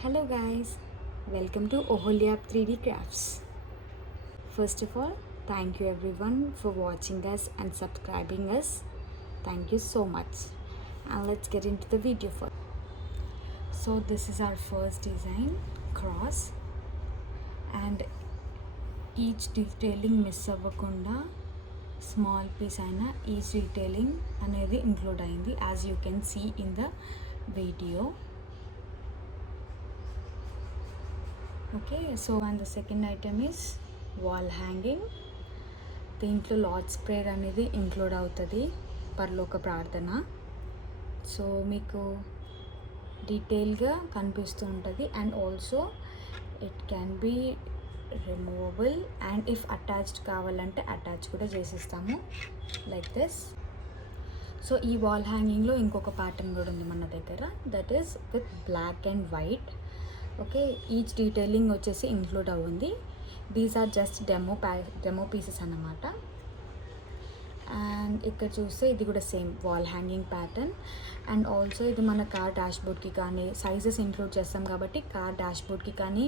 Hello guys, welcome to Oholiap 3D Crafts. First of all, thank you everyone for watching us and subscribing us. Thank you so much. And let's get into the video first. So this is our first design, cross, and each detailing miss అవ్వకుండా small piece అయినా each detailing అనేది include అయింది as you can see in the video. Okay, so and the second item is wall hanging. దీంట్లో Lord's prayer అనేది include అవుతుంది, పరలోక ప్రార్థన. సో మీకు డీటెయిల్గా కనిపిస్తూ ఉంటుంది and also it can be removable and if attached కావాలంటే అటాచ్ కూడా చేసిస్తాము లైక్ దిస్. సో ఈ వాల్ హ్యాంగింగ్లో ఇంకొక ప్యాటర్న్ కూడా ఉంది మన దగ్గర, that is with black and white. Okay, each detailing వచ్చేసి ఇంక్లూడ్ అవ్వండి. These are just demo pieces అన్నమాట. అండ్ ఇక్కడ చూస్తే ఇది కూడా same wall hanging pattern and also ఇది మన కార్ డాష్బోర్డ్కి కానీ సైజెస్ ఇంక్లూడ్ చేస్తాం కాబట్టి కార్ డాష్బోర్డ్కి కానీ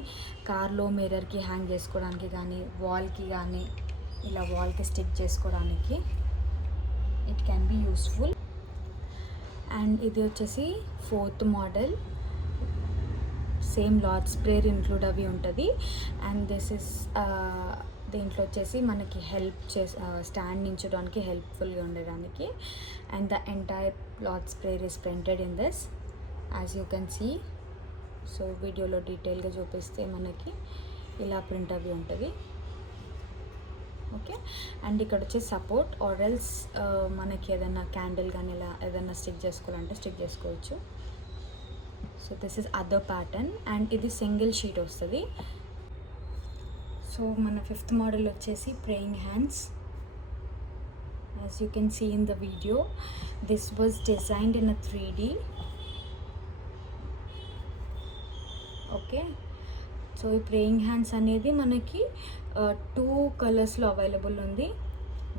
కార్లో మిర్రర్కి హ్యాంగ్ చేసుకోవడానికి కానీ వాల్కి కానీ ఇలా వాల్కి స్టిక్ చేసుకోవడానికి it can be useful. And ఇది వచ్చేసి fourth model, same Lord's prayer include అవి ఉంటుంది. అండ్ దిస్ ఇస్ దీంట్లో వచ్చేసి మనకి హెల్ప్ స్టాండ్ నించడానికి హెల్ప్ఫుల్గా ఉండడానికి. And the entire Lord's prayer is printed in this as you can see. So వీడియోలో డీటెయిల్గా చూపిస్తే మనకి ఇలా ప్రింట్ అవి ఉంటుంది. ఓకే, అండ్ ఇక్కడ వచ్చేసి సపోర్ట్ ఆర్ ఎల్స్ మనకి ఏదైనా క్యాండిల్ కానీ ఇలా ఏదైనా స్టిక్ చేసుకోవాలంటే స్టిక్ చేసుకోవచ్చు. So this is other pattern and ఇది సింగిల్ షీట్ వస్తుంది. సో మన ఫిఫ్త్ మోడల్ వచ్చేసి praying hands. As you can see in the video, this was designed in a 3D. Okay, so ఈ ప్రేయింగ్ హ్యాండ్స్ అనేది మనకి 2 కలర్స్లో available ఉంది,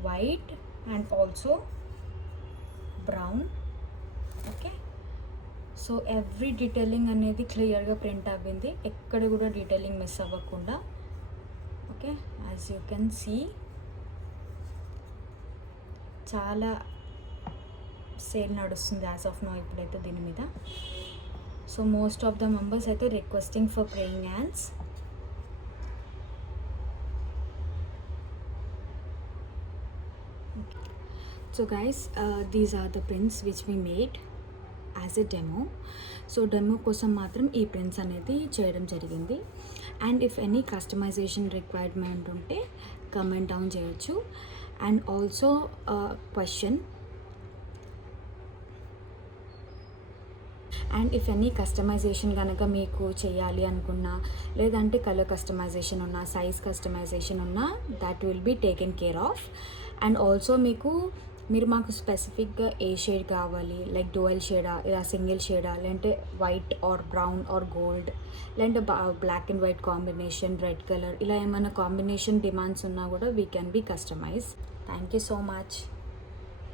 white and also brown. Okay, so every detailing అనేది క్లియర్గా print అవ్వింది, ఎక్కడ కూడా డీటెయిలింగ్ మిస్ అవ్వకుండా. Okay, as you can see చాలా సేల్ నడుస్తుంది యాజ్ ఆఫ్ నో ఇప్పుడైతే దీని మీద. So most of the members అయితే requesting for praying hands. So guys, these are the prints which we made as a demo. So demo కోసం మాత్రం ఈ prints అనేది చేయడం జరిగింది. And if any customization requirement ఉంటే కమెంట్ డౌన్ చేయొచ్చు. And also question, and if any customization కనుక మీకు చేయాలి అనుకున్నా లేదంటే కలర్ కస్టమైజేషన్ ఉన్నా సైజ్ కస్టమైజేషన్ ఉన్నా that will be taken care of. And also మీరు మాకు స్పెసిఫిక్గా ఏ షేడ్ కావాలి, లైక్ డ్యూయల్ షేడా ఇలా సింగిల్ షేడా లేదంటే white or brown or gold లేదంటే black and white combination, red colour, ఇలా ఏమైనా కాంబినేషన్ డిమాండ్స్ ఉన్నా కూడా we can be customize. Thank you so much.